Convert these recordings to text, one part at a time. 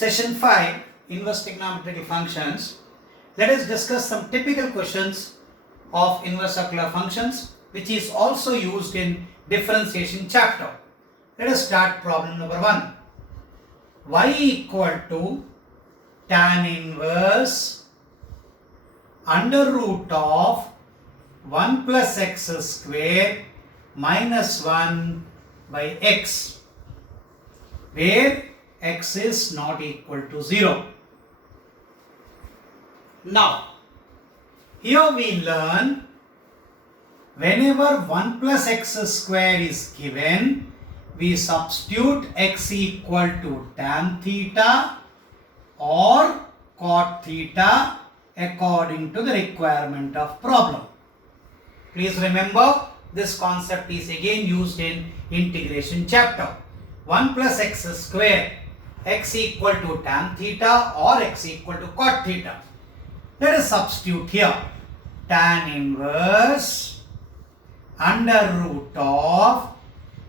Session 5, Inverse Trigonometrical Functions. Let us discuss some typical questions of inverse circular functions which is also used in differentiation chapter. Let us start problem number 1. Y equal to tan inverse under root of 1 plus x square minus 1 by x, where x is not equal to 0. Now, here we learn whenever 1 plus x square is given, we substitute x equal to tan theta or cot theta according to the requirement of problem. Please remember, this concept is again used in integration chapter. 1 plus x square, x equal to tan theta or x equal to cot theta. Let us substitute here tan inverse under root of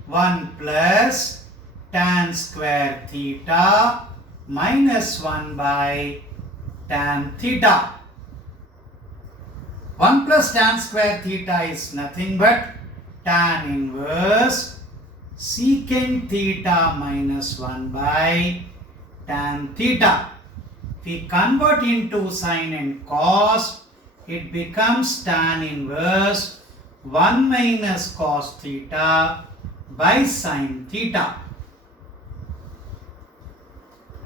1 plus tan square theta minus 1 by tan theta. 1 plus tan square theta is nothing but tan inverse secant theta minus 1 by tan theta. If we convert into sine and cos, it becomes tan inverse 1 minus cos theta by sine theta.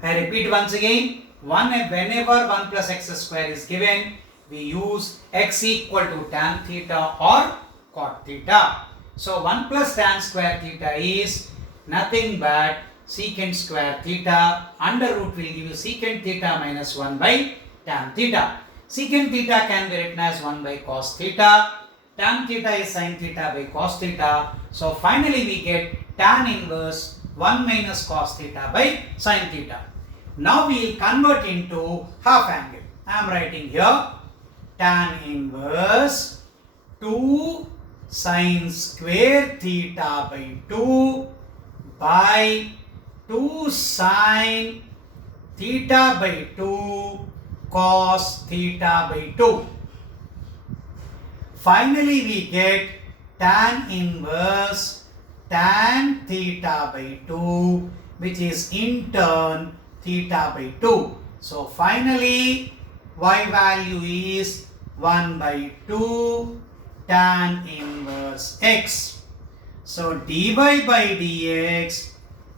I repeat once again, whenever 1 plus x square is given, we use x equal to tan theta or cot theta. So 1 plus tan square theta is nothing but secant square theta. Under root will give you secant theta minus 1 by tan theta. Secant theta can be written as 1 by cos theta. Tan theta is sin theta by cos theta. So finally we get tan inverse 1 minus cos theta by sin theta. Now we will convert into half angle. I am writing here tan inverse 2 sin square theta by 2 by 2 sin theta by 2 cos theta by 2. Finally we get tan inverse tan theta by 2, which is in turn theta by 2. So finally y value is 1 by 2 tan inverse x. So dy by dx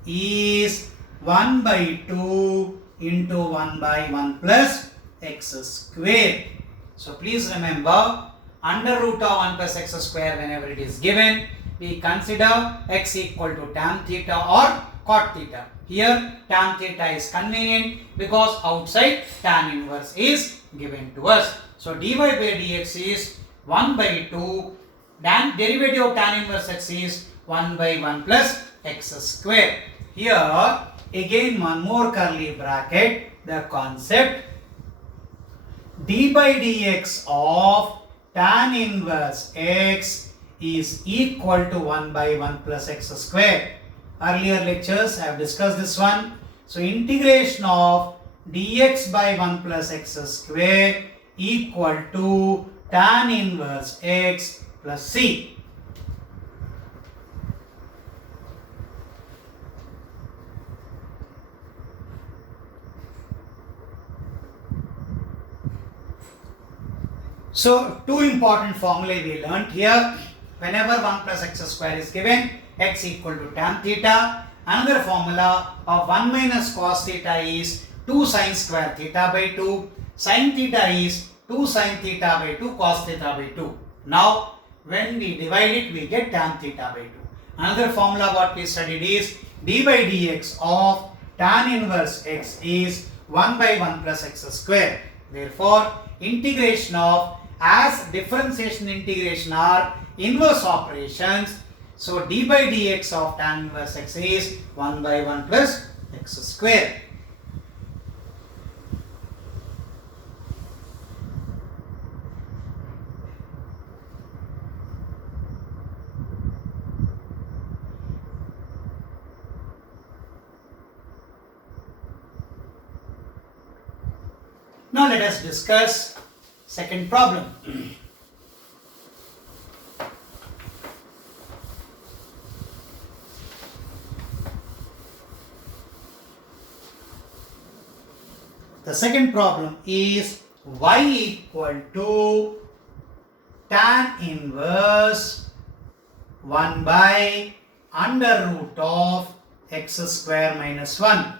is 1 by 2 into 1 by 1 plus x square. So please remember, under root of 1 plus x square whenever it is given, we consider x equal to tan theta or cot theta. Here tan theta is convenient because outside tan inverse is given to us. So dy by dx is 1 by 2, then derivative of tan inverse x is 1 by 1 plus x square. Here again one more curly bracket, the concept d by dx of tan inverse x is equal to 1 by 1 plus x square. Earlier lectures I have discussed this one. So integration of dx by 1 plus x square equal to tan inverse x plus c. So two important formulae we learnt here. Whenever 1 plus x square is given, x equal to tan theta. Another formula of 1 minus cos theta is 2 sin square theta by 2. Sin theta is 2 sin theta by 2 cos theta by 2. Now when we divide it, we get tan theta by 2. Another formula what we studied is d by dx of tan inverse x is 1 by 1 plus x square. Therefore integration of, as differentiation integration are inverse operations, so d by dx of tan inverse x is 1 by 1 plus x square. Now let us discuss second problem. The second problem is y equal to tan inverse 1 by under root of x square minus 1.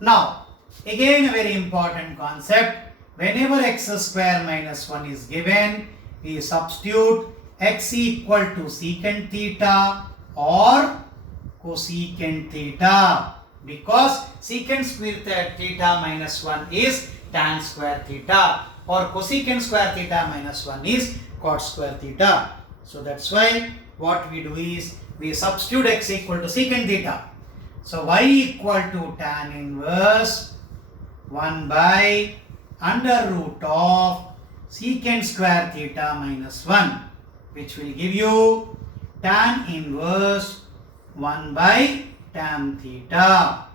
Now, again a very important concept. Whenever x square minus 1 is given, we substitute x equal to secant theta or cosecant theta, because secant square theta minus 1 is tan square theta or cosecant square theta minus 1 is cot square theta. So that's why what we do is we substitute x equal to secant theta. So y equal to tan inverse 1 by under root of secant square theta minus 1, which will give you tan inverse 1 by tan theta.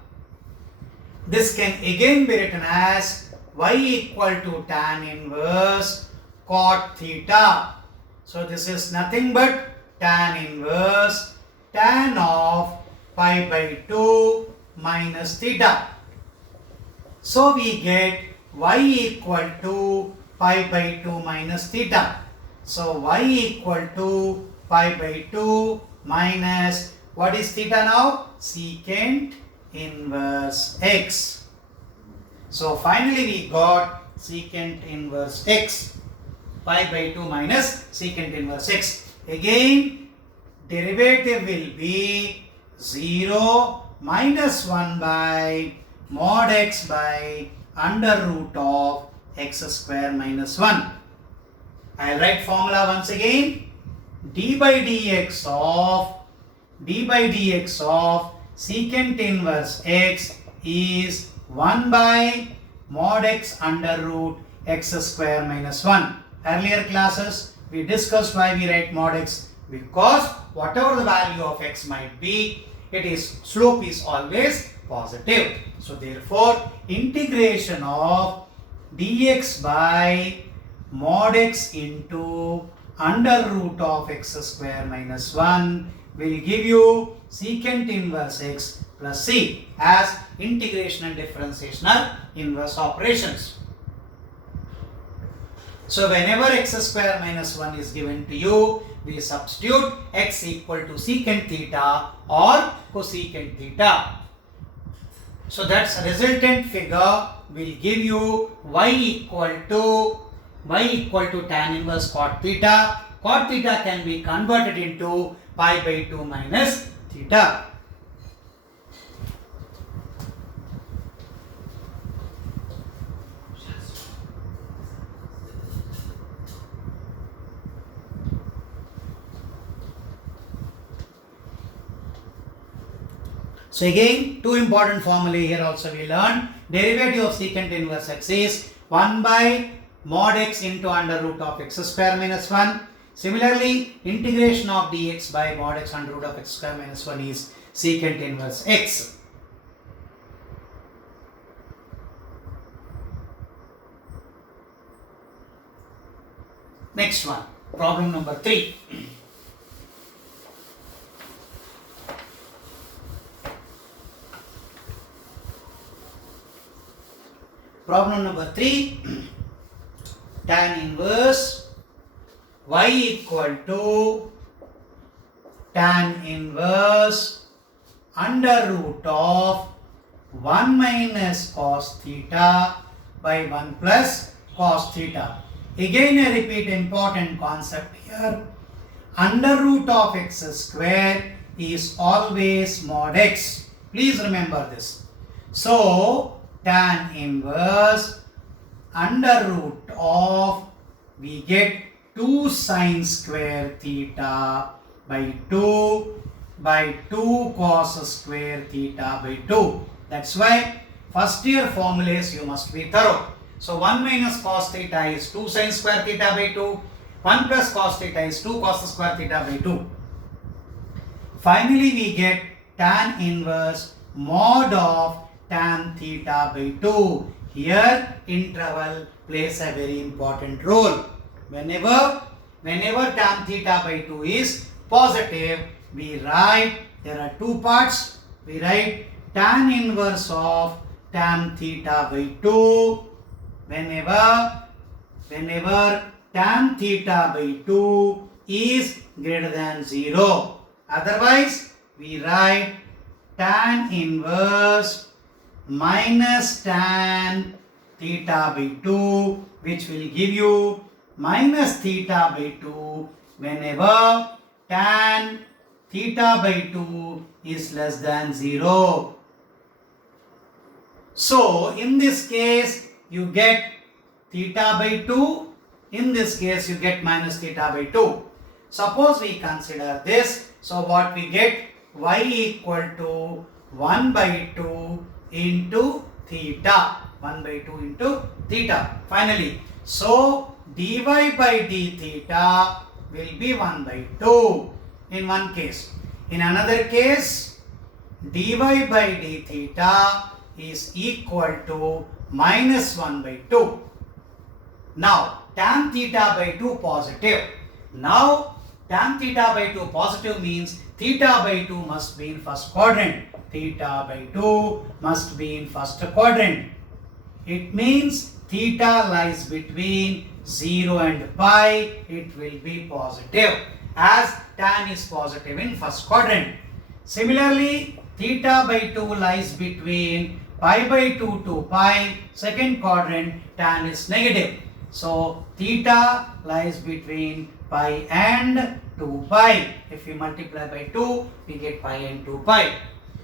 This can again be written as y equal to tan inverse cot theta. So this is nothing but tan inverse tan of pi by 2 minus theta. So we get y equal to pi by 2 minus theta. So y equal to pi by 2 minus, what is theta now? Secant inverse x. So finally we got secant inverse x. Pi by 2 minus secant inverse x. Again, derivative will be 0 minus 1 by mod x by under root of x square minus 1. I will write formula once again. d by dx of secant inverse x is 1 by mod x under root x square minus 1. Earlier classes we discussed why we write mod x, because whatever the value of x might be, slope is always positive. So therefore integration of dx by mod x into under root of x square minus 1 will give you secant inverse x plus c as integration and differentiation are inverse operations. So whenever x square minus 1 is given to you, we substitute x equal to secant theta or cosecant theta. So that's resultant figure will give you y equal to tan inverse cot theta. Cot theta can be converted into pi by 2 minus theta. So again, two important formulae here also we learned. Derivative of secant inverse x is 1 by mod x into under root of x square minus 1. Similarly, integration of dx by mod x under root of x square minus 1 is secant inverse x. Next one, problem number 3. Problem number 3, tan inverse y equal to tan inverse under root of 1 minus cos theta by 1 plus cos theta. Again I repeat important concept here. Under root of x square is always mod x. Please remember this. So tan inverse under root of, we get 2 sine square theta by 2 cos square theta by 2. That's why first year formulas you must be thorough. So 1 minus cos theta is 2 sine square theta by 2. 1 plus cos theta is 2 cos square theta by 2. Finally we get tan inverse mod of tan theta by 2. Here interval plays a very important role. Whenever tan theta by 2 is positive, we write, there are two parts, we write tan inverse of tan theta by 2 whenever tan theta by 2 is greater than 0. Otherwise, we write tan inverse minus tan theta by 2, which will give you minus theta by 2 whenever tan theta by 2 is less than 0. So, in this case, you get theta by 2. In this case, you get minus theta by 2. Suppose we consider this. So, what we get? Y equal to 1 by 2 into theta. 1 by 2 into theta. Finally, so dy by d theta will be 1 by 2 in one case. In another case, dy by d theta is equal to minus 1 by 2. Now, tan theta by 2 positive. Now, tan theta by 2 positive means theta by 2 must be in first quadrant. Theta by 2 must be in first quadrant. It means theta lies between 0 and pi. It will be positive as tan is positive in first quadrant. Similarly, theta by 2 lies between pi by 2 to pi. Second quadrant, tan is negative. So, theta lies between pi and 2 pi. If we multiply by 2, we get pi and 2 pi.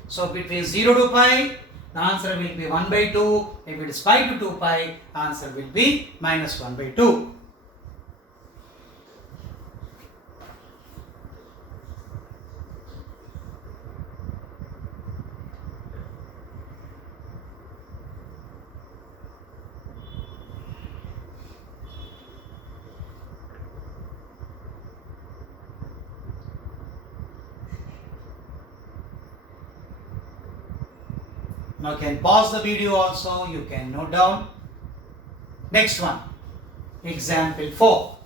So, between 0 to pi, the answer will be 1 by 2. If it is pi to 2 pi, answer will be minus 1 by 2. Now, you can pause the video also, you can note down. Next one, example 4.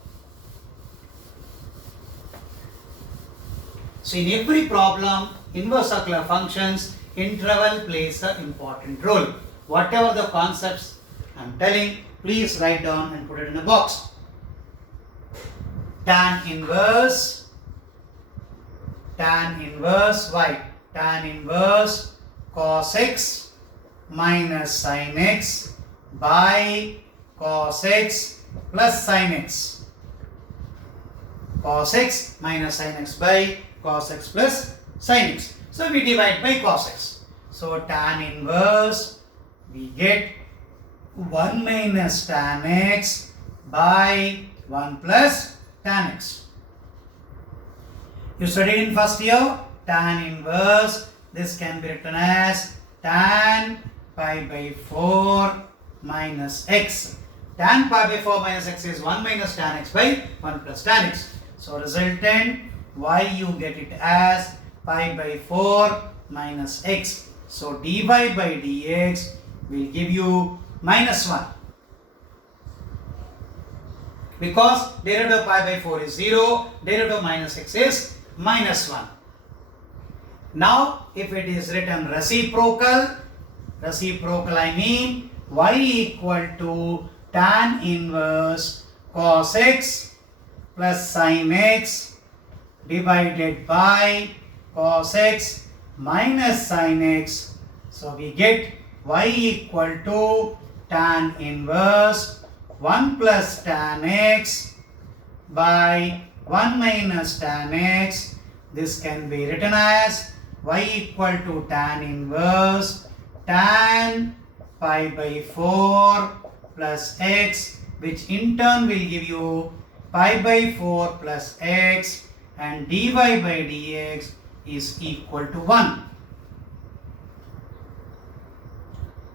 So, in every problem, inverse circular functions, interval plays an important role. Whatever the concepts I am telling, please write down and put it in a box. Tan inverse y, tan inverse cos x minus sin x by cos x plus sin x. Cos x minus sin x by cos x plus sin x. So, we divide by cos x. So, tan inverse, we get 1 minus tan x by 1 plus tan x. You studied in first year, tan inverse, this can be written as tan pi by 4 minus x. Tan pi by 4 minus x is 1 minus tan x by 1 plus tan x. So, resultant y you get it as pi by 4 minus x. So, dy by dx will give you minus 1. Because derivative of pi by 4 is 0, derivative of minus x is minus 1. Now, if it is written reciprocal I mean y equal to tan inverse cos x plus sin x divided by cos x minus sin x. So, we get y equal to tan inverse 1 plus tan x by 1 minus tan x. This can be written as y equal to tan inverse tan pi by 4 plus x, which in turn will give you pi by 4 plus x, and dy by dx is equal to 1.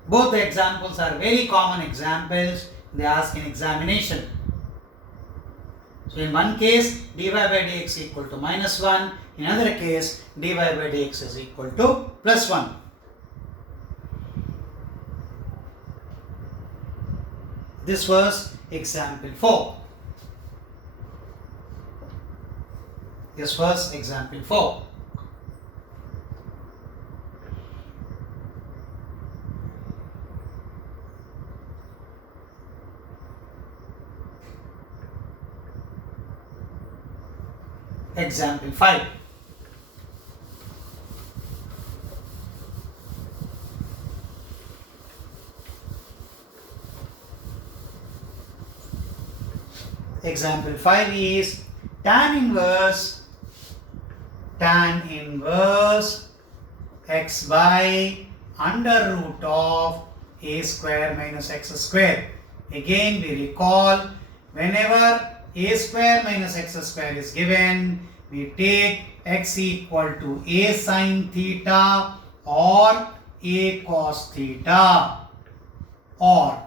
Both the examples are very common examples they ask in examination. So, in one case, dy by dx equal to minus 1. In another case, dy by dx is equal to plus 1. This was example 4. This was example 4. Example 5. Example 5 is tan inverse x by under root of a square minus x square. Again we recall, whenever a square minus x square is given, we take x equal to a sine theta or a cos theta, or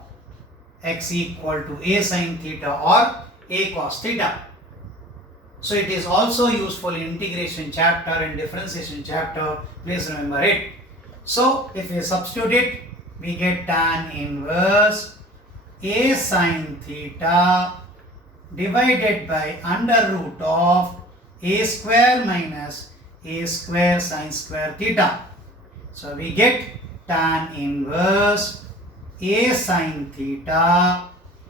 x equal to a sine theta or a cos theta. So it is also useful in integration chapter and differentiation chapter. Please remember it. So if we substitute it, we get tan inverse a sine theta divided by under root of a square minus a square sine square theta. So we get tan inverse a sine theta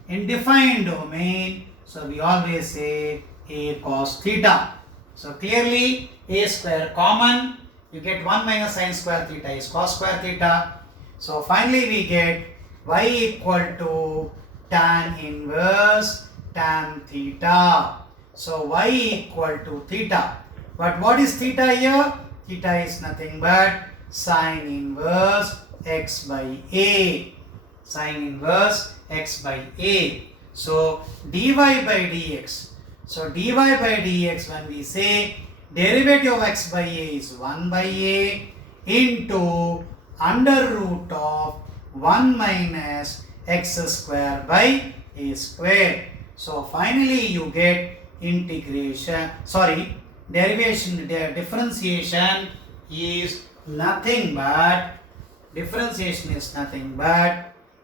in defined domain. So we always say a cos theta. So clearly a square common, you get 1 minus sine square theta is cos square theta. So finally we get y equal to tan inverse tan theta. So y equal to theta. But what is theta here? Theta is nothing but sine inverse x by a. Sine inverse x by a. So dy by dx. So dy by dx, when we say derivative of x by a is 1 by a into under root of 1 minus x square by a square. So finally you get differentiation is nothing but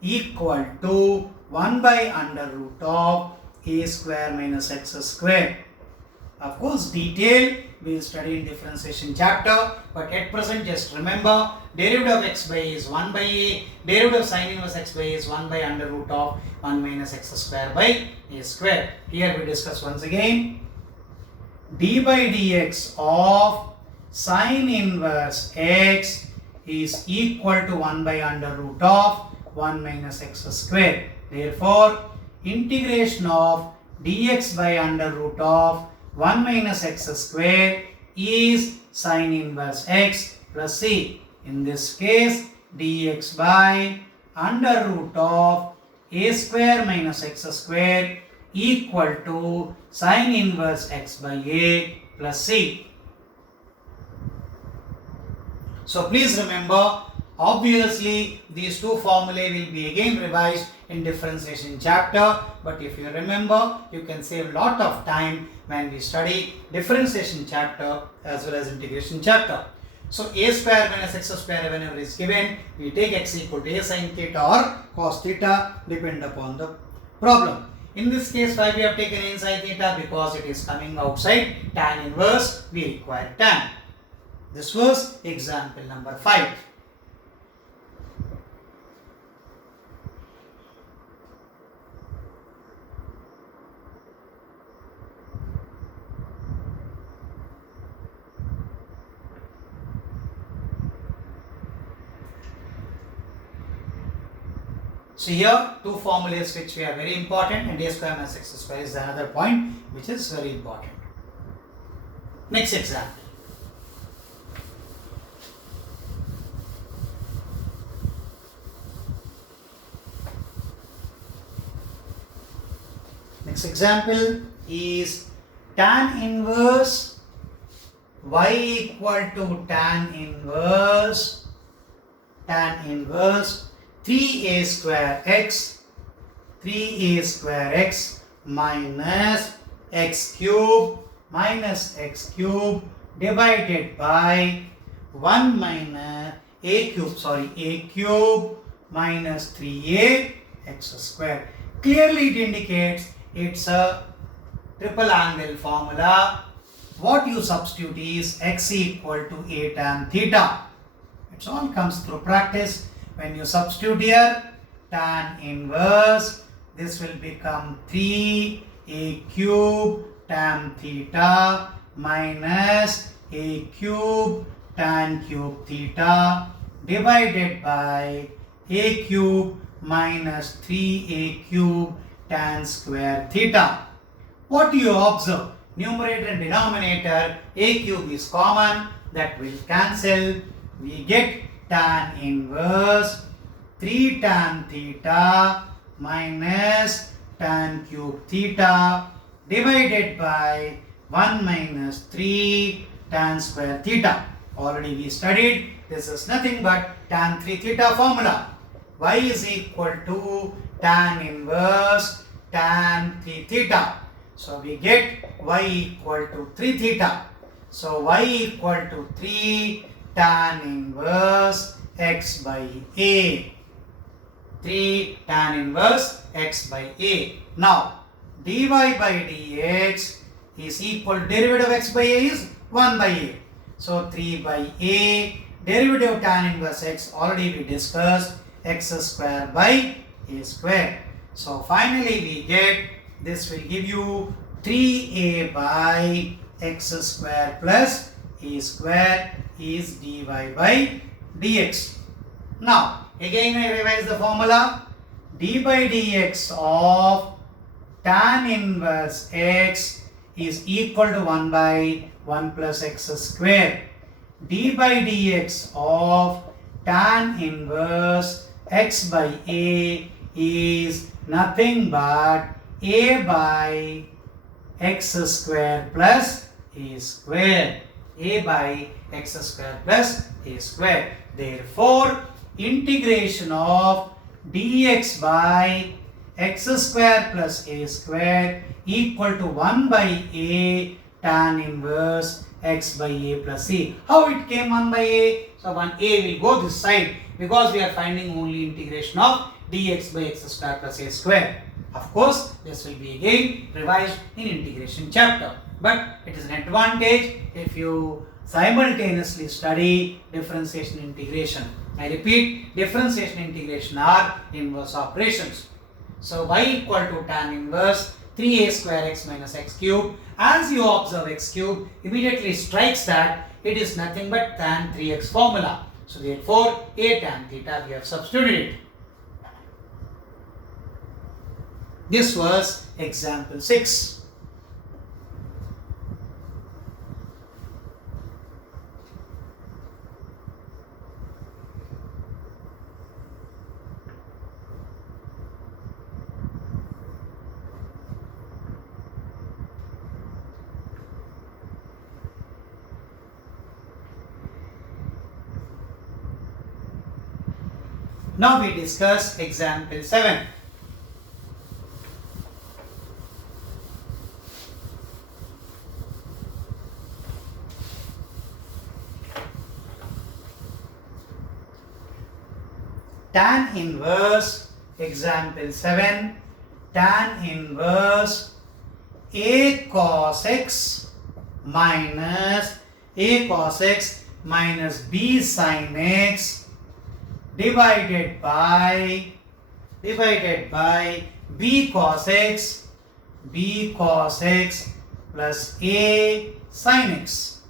equal to 1 by under root of a square minus x square. Of course, detail we will study in differentiation chapter, but at present just remember derivative of x by a is 1 by a, derivative of sine inverse x by a is 1 by under root of 1 minus x square by a square. Here we discuss once again d by dx of sine inverse x is equal to 1 by under root of 1 minus x square. Therefore, integration of dx by under root of 1 minus x square is sine inverse x plus c. In this case, dx by under root of a square minus x square equal to sine inverse x by a plus c. So please remember, obviously these two formulae will be again revised in differentiation chapter, but if you remember, you can save a lot of time when we study differentiation chapter as well as integration chapter. So a square minus x square whenever is given, we take x equal to a sine theta or cos theta depend upon the problem. In this case, why we have taken a sine theta? Because it is coming outside tan inverse, we require tan. This was example number 5. So here two formulas which are very important, and a square minus x square is another point which is very important. Next example. Next example is tan inverse y equal to tan inverse 3a square x minus x cube divided by 1 minus a cube minus 3a x square. Clearly it indicates it's a triple angle formula. What you substitute is x equal to a tan theta. It all comes through practice. When you substitute here, tan inverse, this will become 3a cube tan theta minus a cube tan cube theta divided by a cube minus 3a cube tan square theta. What do you observe? Numerator and denominator, a cube is common, that will cancel. We get tan inverse 3 tan theta minus tan cube theta divided by 1 minus 3 tan square theta. Already we studied, this is nothing but tan 3 theta formula. Y is equal to tan inverse tan 3 theta. So we get y equal to 3 theta. So y equal to 3 tan inverse x by a. 3 tan inverse x by a. Now dy by dx is equal to derivative of x by a is 1 by a. So 3 by a, derivative of tan inverse x already we discussed, x square by a square. So finally we get, this will give you 3a by x square plus a square is dy by dx. Now again I revise the formula. D by dx of tan inverse x is equal to 1 by 1 plus x square. D by dx of tan inverse x by a is nothing but a by x square plus a square. A by x square plus a square. Therefore, integration of dx by x square plus a square equal to 1 by a tan inverse x by a plus c. How it came 1 by a? So 1a will go this side because we are finding only integration of dx by x square plus a square. Of course, this will be again revised in integration chapter. But it is an advantage if you simultaneously study differentiation and integration. I repeat, differentiation and integration are inverse operations. So y equal to tan inverse 3a square x minus x cube. As you observe x cube, immediately strikes that it is nothing but tan 3x formula. So therefore, a tan theta we have substituted. This was example 6. Now we discuss example 7. Tan inverse, example 7, tan inverse a cos x minus b sin x divided by b cos x plus a sin x.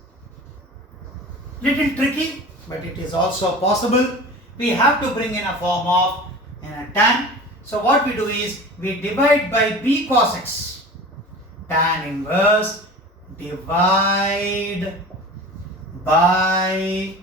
Little tricky, but it is also possible. We have to bring in a form of tan. So what we do is we divide by b cos x. Tan inverse divide by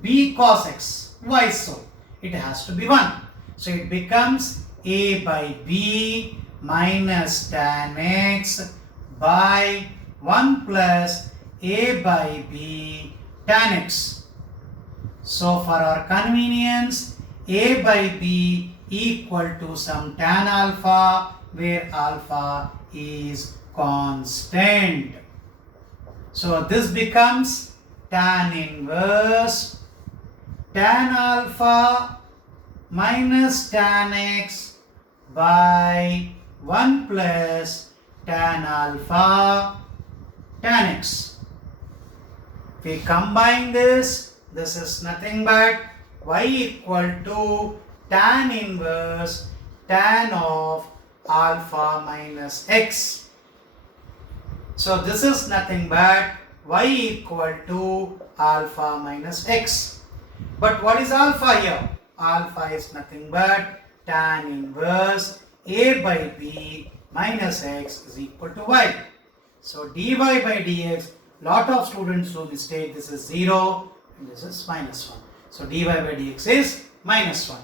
b cos x. Why so? It has to be 1. So it becomes a by b minus tan x by 1 plus a by b tan x. So for our convenience, a by b equal to some tan alpha, where alpha is constant. So this becomes tan inverse tan alpha minus tan x by 1 plus tan alpha tan x. If we combine this, this is nothing but y equal to tan inverse tan of alpha minus x. So this is nothing but y equal to alpha minus x. But what is alpha here? Alpha is nothing but tan inverse a by b minus x is equal to y. So dy by dx, lot of students do mistake, this is 0 and this is minus 1. So dy by dx is minus 1.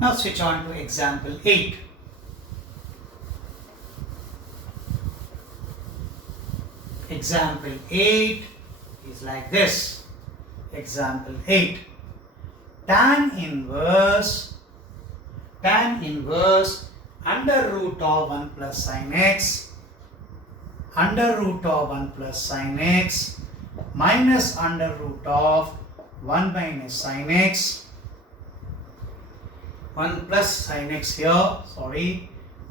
Now switch on to example 8. Example 8 is like this. Example 8. Tan inverse under root of 1 plus sine x under root of 1 plus sine x minus under root of 1 minus sine x 1 plus sine x here,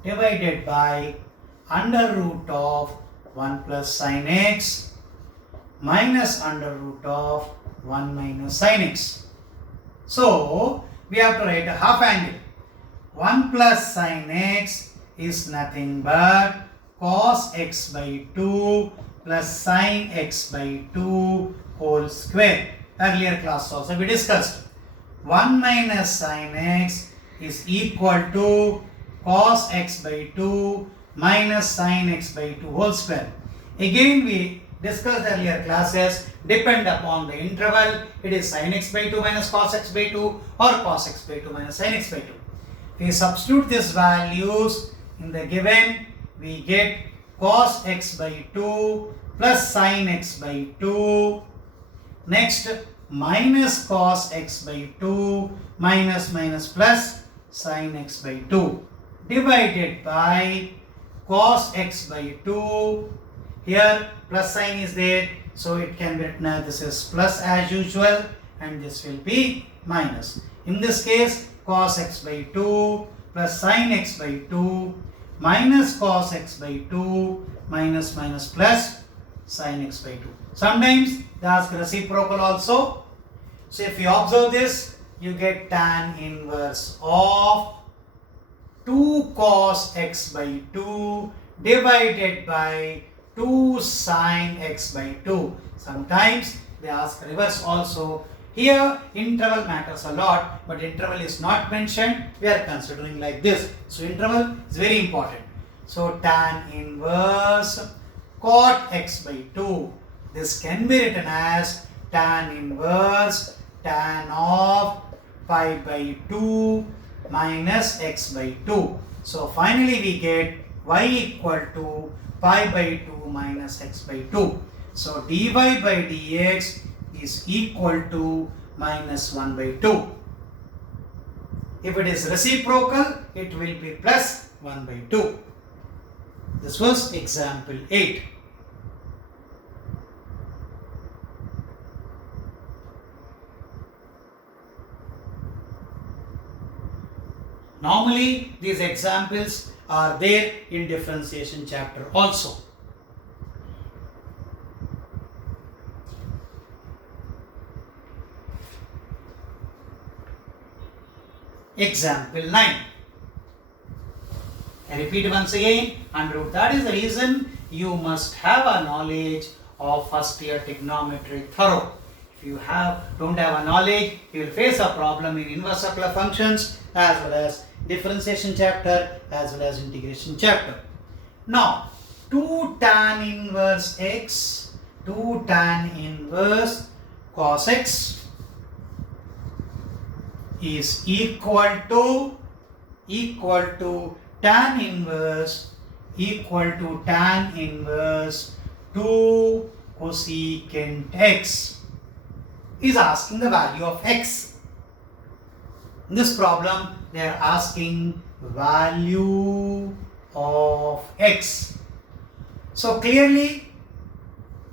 divided by under root of 1 plus sine x minus under root of 1 minus sine x. So, we have to write a half angle. 1 plus sine x is nothing but cos x by 2 plus sine x by 2 whole square. Earlier class also we discussed. 1 minus sine x is equal to cos x by 2 minus sine x by 2 whole square. Again we discussed earlier classes, depend upon the interval, it is sine x by 2 minus cos x by 2 or cos x by 2 minus sine x by 2. If we substitute these values in the given, we get cos x by 2 plus sine x by 2. Next, minus cos x by 2 minus plus sine x by 2 divided by cos x by 2. Here plus sign is there, so it can be written as this is plus as usual and this will be minus. In this case, cos x by 2 plus sine x by 2 minus cos x by 2 minus plus sine x by 2. Sometimes they ask reciprocal also. So if you observe this, you get tan inverse of 2 cos x by 2 divided by 2 sine x by 2. Sometimes they ask reverse also. Here interval matters a lot, but interval is not mentioned. We are considering like this. So interval is very important. So tan inverse cot x by 2. This can be written as tan inverse tan of pi by 2 minus x by 2. So finally we get y equal to pi by 2 minus x by 2. So dy by dx is equal to minus 1 by 2. If it is reciprocal, it will be plus 1 by 2. This was example 8. Normally, these examples are there in differentiation chapter also. Example 9. I repeat once again, and that is the reason you must have a knowledge of first year trigonometry thorough. If you don't have a knowledge, you will face a problem in inverse circular functions as well as differentiation chapter as well as integration chapter. Now, 2 tan inverse x, 2 tan inverse cos x is equal to tan inverse 2 cosecant x is asking the value of x. In this problem, they are asking value of x. So clearly,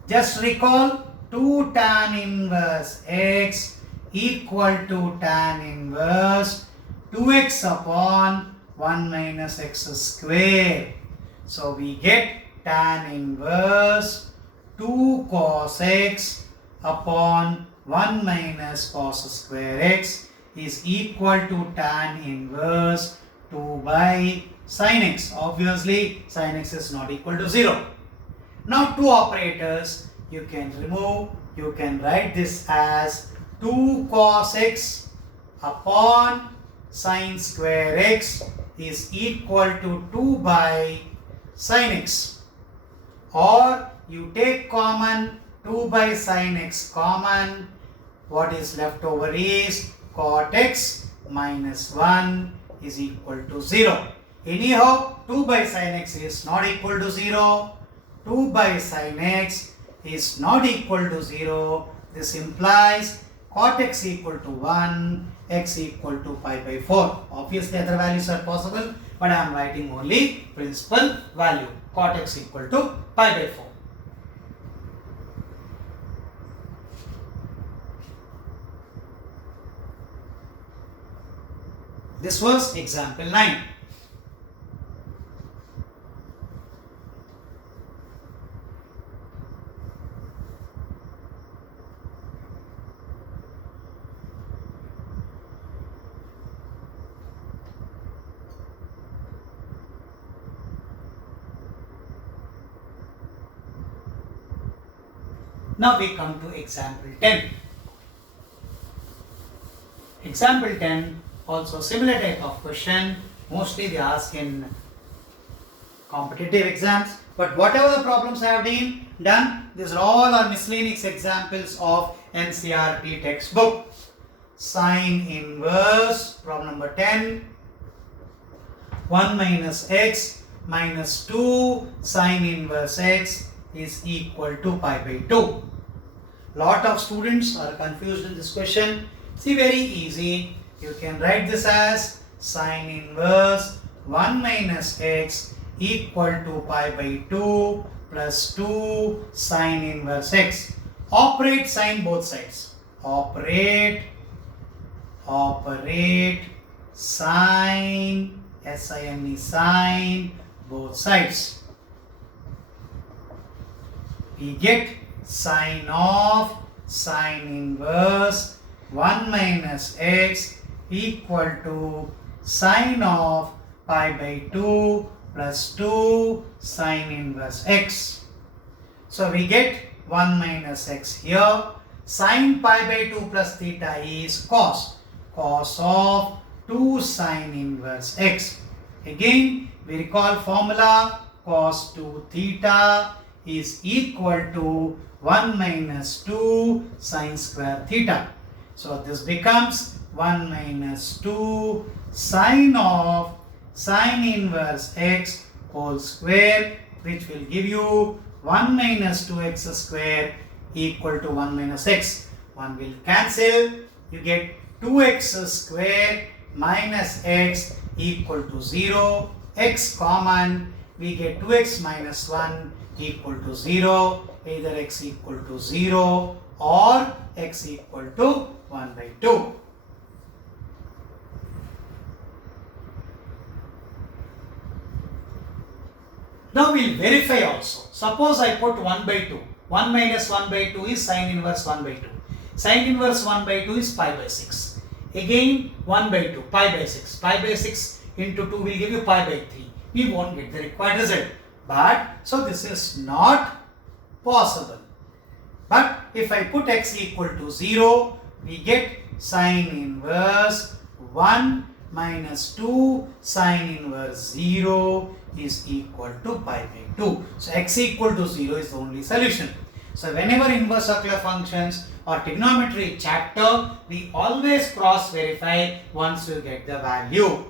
just recall 2 tan inverse x equal to tan inverse 2x upon 1 minus x square. So we get tan inverse 2 cos x upon 1 minus cos square x is equal to tan inverse 2 by sin x. Obviously, sin x is not equal to 0. Now, two operators you can remove. You can write this as 2 cos x upon sin square x is equal to 2 by sin x. Or you take common 2 by sin x common. What is left over is cot x minus 1 is equal to 0. Anyhow, 2 by sin x is not equal to 0. 2 by sin x is not equal to 0. This implies cot x equal to 1, x equal to pi by 4. Obviously, other values are possible, but I am writing only principal value. Cot x equal to pi by 4. This was example 9. Now we come to example 10. Example 10, also similar type of question. Mostly they ask in competitive exams. But whatever the problems have been done, these are all are miscellaneous examples of NCERT textbook. Sine inverse, problem number 10. 1 minus x minus 2 sine inverse x is equal to pi by 2. Lot of students are confused in this question. See, very easy. You can write this as sine inverse 1 minus x equal to pi by 2 plus 2 sine inverse x. Operate sine both sides. Operate sine, S-I-N-E, sine both sides. We get sine of sine inverse 1 minus x equal to sine of pi by 2 plus 2 sine inverse x. So we get 1 minus x here. Sine pi by 2 plus theta is cos of 2 sine inverse x. Again, we recall formula cos 2 theta is equal to 1 minus 2 sine square theta. So this becomes 1 minus 2 sine of sine inverse x whole square, which will give you 1 minus 2x square equal to 1 minus x. 1 will cancel. You get 2x square minus x equal to 0. X common. We get 2x minus 1 equal to 0. Either x equal to 0 or x equal to 1 by 2. Now we will verify also. Suppose I put 1 by 2. 1 minus 1 by 2 is sine inverse 1 by 2. Sine inverse 1 by 2 is pi by 6. Again 1 by 2, pi by 6. Pi by 6 into 2 will give you pi by 3. We won't get the required result. But, so this is not possible. But if I put x equal to 0, we get sine inverse 1 minus 2 sine inverse 0 is equal to pi by 2. So x equal to 0 is the only solution. So whenever inverse circular functions or trigonometry chapter, we always cross verify once you get the value.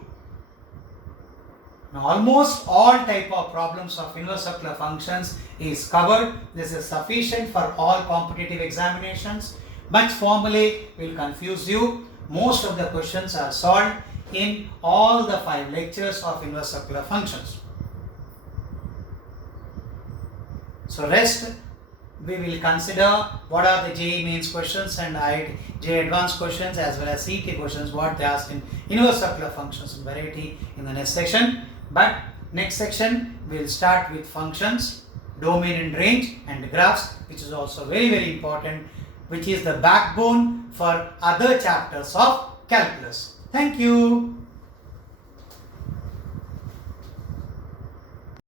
Now almost all type of problems of inverse circular functions is covered. This is sufficient for all competitive examinations. Much formulae will confuse you. Most of the questions are solved in all the 5 lectures of inverse circular functions. So rest we will consider what are the JEE mains questions and JEE advanced questions as well as CET questions, what they asked in inverse circular functions and variety in the next section. But next section we will start with functions, domain and range, and graphs, which is also very important, which is the backbone for other chapters of calculus. Thank you.